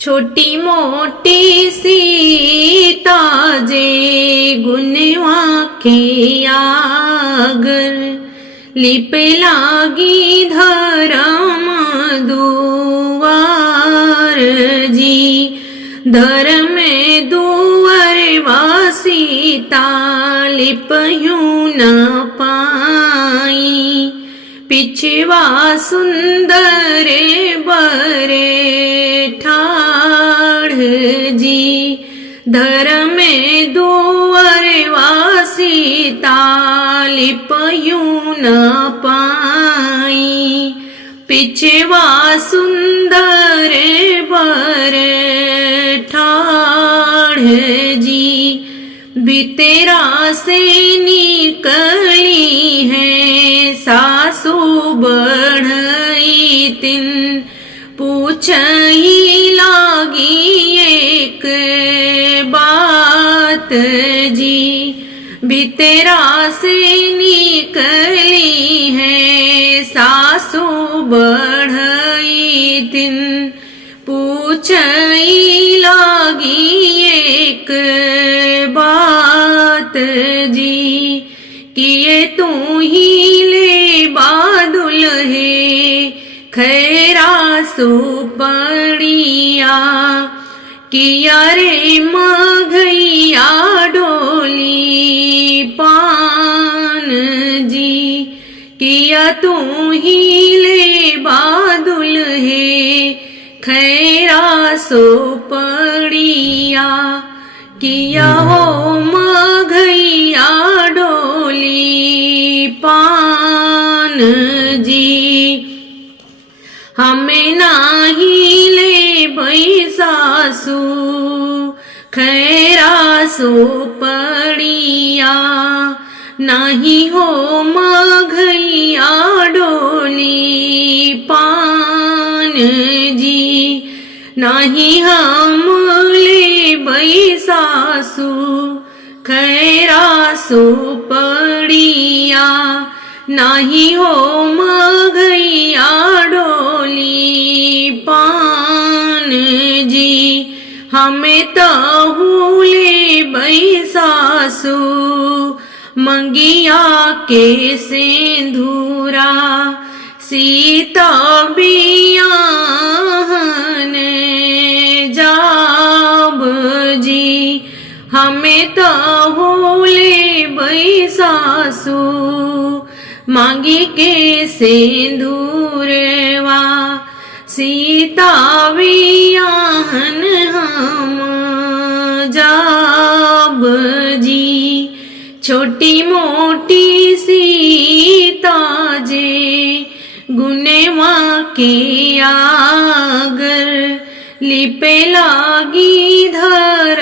छोटी मोटी सीता जे गुनवा के आगर लिप लागी धर्म दुआर जी। धर्म दुआर वासीता लिप यूं न पाई पिछवा सुंदर बरे ठाड़ जी। धर्म दुआर वासीता लिप यूं न पाई पिछवा सुंदर बरे ठाड़ जी। बितेरा से निकली है सासू बढ़ई तिन पूछही लागी एक बात जी। बितेरा से निकली है सासू बढ़ई तिन पूछही लागी एक बात जी। किए तू ही ले बादुल है खैरा सुपड़िया किया रे मघैया डोली पान जी। किया तू ही ले बादुल है खैरा सुपड़िया किया हो मघैया डोली पान जी। हमें नाही ले बैसासू खैरा सुपड़िया नहीं हो मघैया डोली पान जी। नहीं हम ले बैसासू खैरा सुपड़िया नहीं हो मघैया डोली पान जी। हमें तहुले बैसासू मंगिया के सिंधूरा सीता बियाहन जाब जी। हमें तहुले बैसासू मांगी के सिंदूरवा सीता बियाहन हम जाब जी। छोटी मोटी सीता जे गुनेवा के आगर लिपे लागी धर